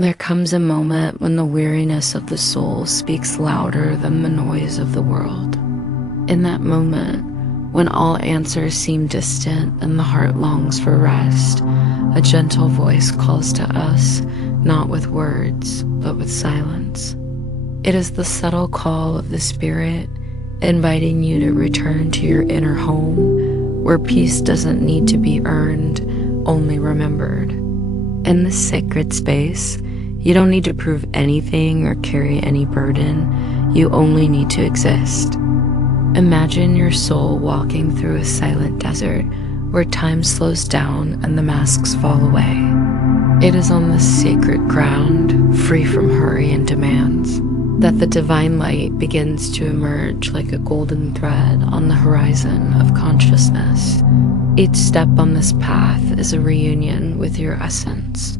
There comes a moment when the weariness of the soul speaks louder than the noise of the world. In that moment, when all answers seem distant and the heart longs for rest, a gentle voice calls to us, not with words, but with silence. It is the subtle call of the spirit, inviting you to return to your inner home, where peace doesn't need to be earned, only remembered. In this sacred space, you don't need to prove anything or carry any burden. You only need to exist. Imagine your soul walking through a silent desert where time slows down and the masks fall away. It is on this sacred ground, free from hurry and demands, that the divine light begins to emerge like a golden thread on the horizon of consciousness. Each step on this path is a reunion with your essence.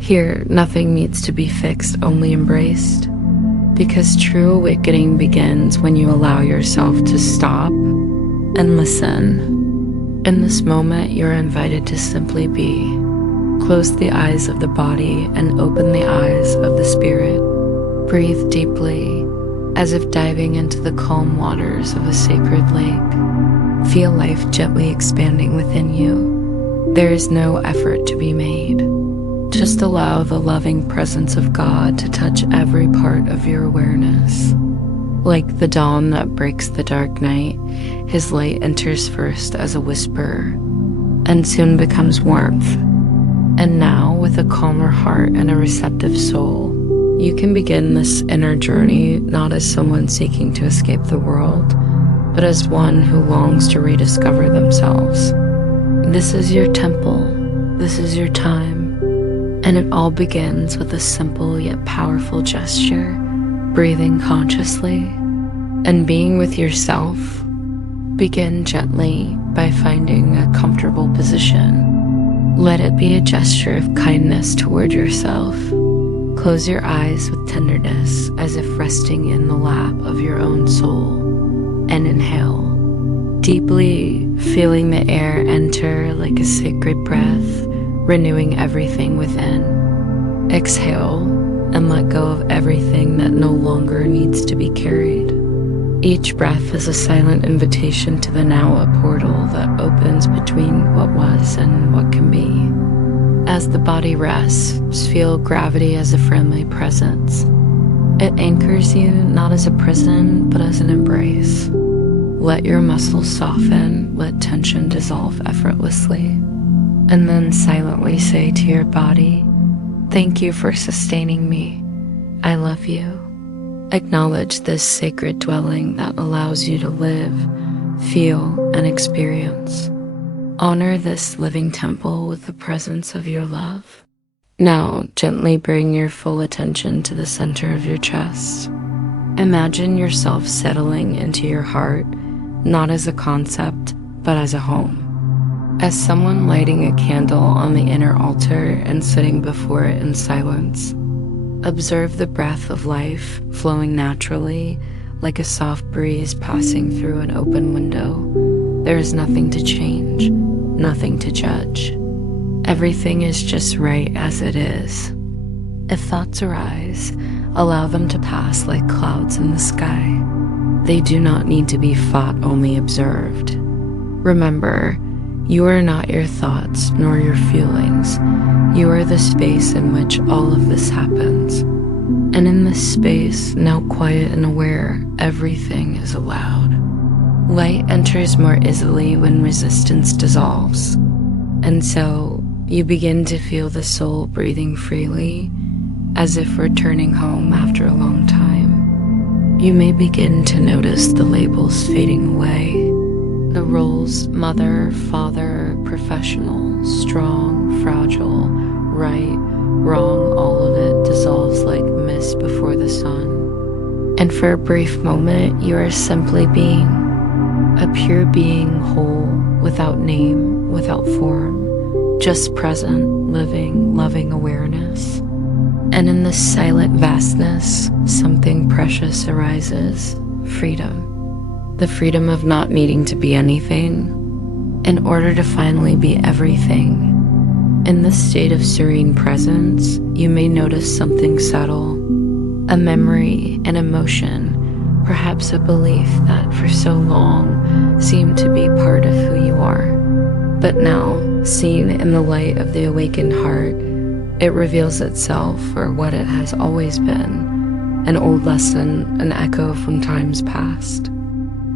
Here, nothing needs to be fixed, only embraced. Because true awakening begins when you allow yourself to stop and listen. In this moment, you're invited to simply be. Close the eyes of the body and open the eyes of the spirit. Breathe deeply, as if diving into the calm waters of a sacred lake. Feel life gently expanding within you. There is no effort to be made. Just allow the loving presence of God to touch every part of your awareness. Like the dawn that breaks the dark night, His light enters first as a whisper, and soon becomes warmth. And now, with a calmer heart and a receptive soul, you can begin this inner journey not as someone seeking to escape the world, but as one who longs to rediscover themselves. This is your temple. This is your time. And it all begins with a simple yet powerful gesture, breathing consciously and being with yourself. Begin gently by finding a comfortable position. Let it be a gesture of kindness toward yourself. Close your eyes with tenderness as if resting in the lap of your own soul. And inhale, deeply feeling the air enter like a sacred breath, renewing everything within. Exhale and let go of everything that no longer needs to be carried. Each breath is a silent invitation to the now, a portal that opens between what was and what can be. As the body rests, feel gravity as a friendly presence. It anchors you not as a prison, but as an embrace. Let your muscles soften, let tension dissolve effortlessly. And then silently say to your body, "Thank you for sustaining me. I love you." Acknowledge this sacred dwelling that allows you to live, feel, and experience. Honor this living temple with the presence of your love. Now, gently bring your full attention to the center of your chest. Imagine yourself settling into your heart, not as a concept, but as a home. As someone lighting a candle on the inner altar and sitting before it in silence, observe the breath of life flowing naturally like a soft breeze passing through an open window. There is nothing to change, nothing to judge. Everything is just right as it is. If thoughts arise, allow them to pass like clouds in the sky. They do not need to be fought, only observed. Remember, you are not your thoughts nor your feelings. You are the space in which all of this happens. And in this space, now quiet and aware, everything is allowed. Light enters more easily when resistance dissolves. And so, you begin to feel the soul breathing freely, as if returning home after a long time. You may begin to notice the labels fading away. The roles, mother, father, professional, strong, fragile, right, wrong, all of it dissolves like mist before the sun. And for a brief moment, you are simply being, a pure being, whole, without name, without form, just present, living, loving awareness. And in this silent vastness, something precious arises, freedom. The freedom of not needing to be anything in order to finally be everything. In this state of serene presence, you may notice something subtle, a memory, an emotion, perhaps a belief that for so long seemed to be part of who you are. But now, seen in the light of the awakened heart, it reveals itself for what it has always been, an old lesson, an echo from times past.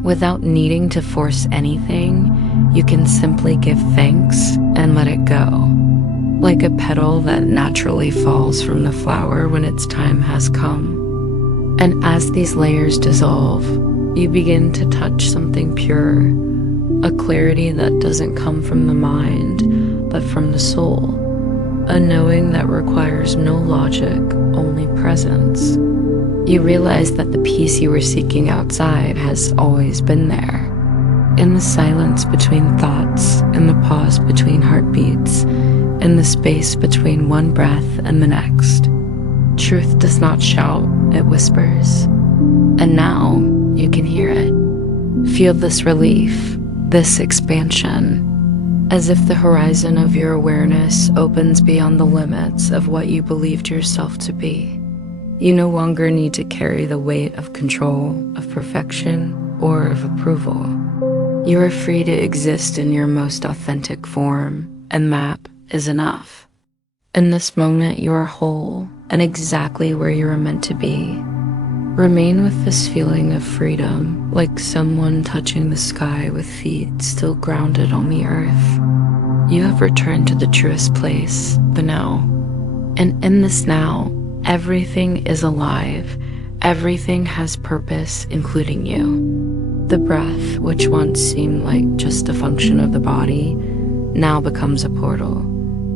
Without needing to force anything, you can simply give thanks and let it go, like a petal that naturally falls from the flower when its time has come. And as these layers dissolve, you begin to touch something pure, a clarity that doesn't come from the mind, but from the soul, a knowing that requires no logic, only presence. You realize that the peace you were seeking outside has always been there, in the silence between thoughts, in the pause between heartbeats, in the space between one breath and the next. Truth does not shout, it whispers. And now you can hear it. Feel this relief, this expansion, as if the horizon of your awareness opens beyond the limits of what you believed yourself to be. You no longer need to carry the weight of control, of perfection, or of approval. You are free to exist in your most authentic form, and that is enough. In this moment, you are whole and exactly where you are meant to be. Remain with this feeling of freedom, like someone touching the sky with feet still grounded on the earth. You have returned to the truest place, the now. And in this now, everything is alive. Everything has purpose, including you. The breath, which once seemed like just a function of the body, now becomes a portal.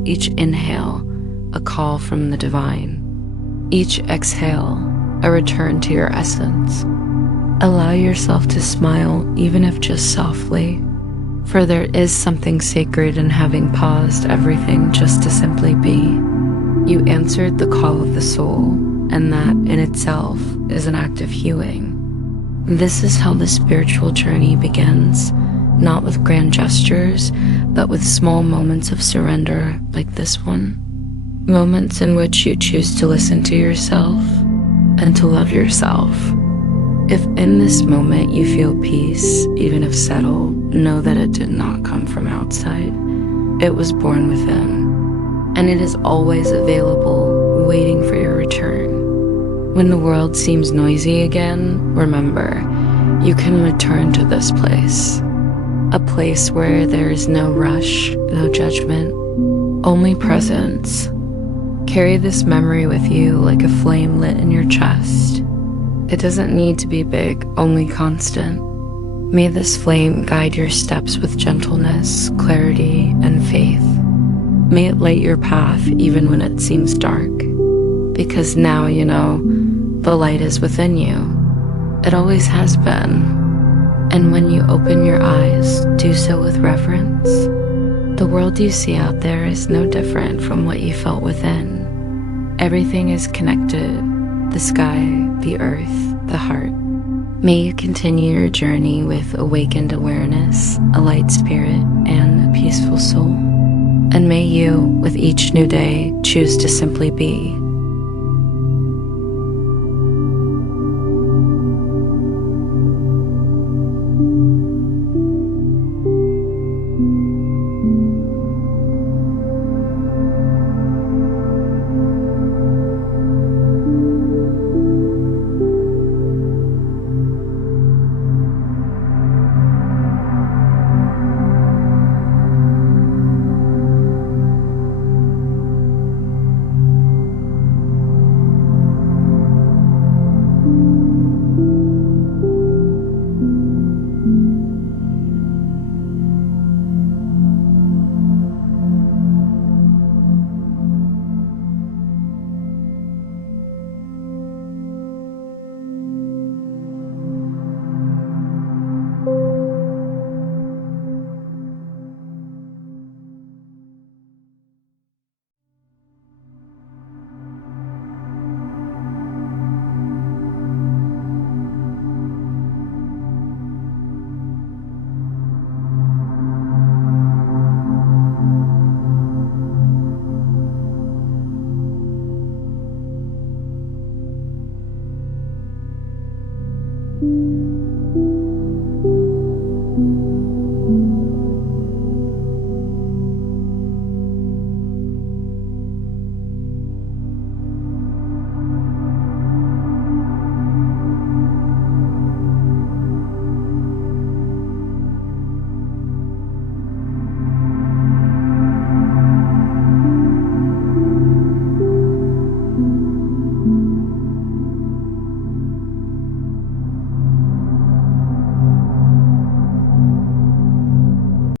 Each inhale, a call from the divine. Each exhale, a return to your essence. Allow yourself to smile, even if just softly, for there is something sacred in having paused everything just to simply be. You answered the call of the soul, and that in itself is an act of healing. This is how the spiritual journey begins, not with grand gestures, but with small moments of surrender like this one. Moments in which you choose to listen to yourself and to love yourself. If in this moment you feel peace, even if subtle, know that it did not come from outside. It was born within, and it is always available, waiting for your return. When the world seems noisy again, remember, you can return to this place. A place where there is no rush, no judgment, only presence. Carry this memory with you like a flame lit in your chest. It doesn't need to be big, only constant. May this flame guide your steps with gentleness, clarity, and faith. May it light your path even when it seems dark. Because now you know the light is within you. It always has been. And when you open your eyes, do so with reverence. The world you see out there is no different from what you felt within. Everything is connected, the sky, the earth, the heart. May you continue your journey with awakened awareness, a light spirit, and a peaceful soul. And may you, with each new day, choose to simply be.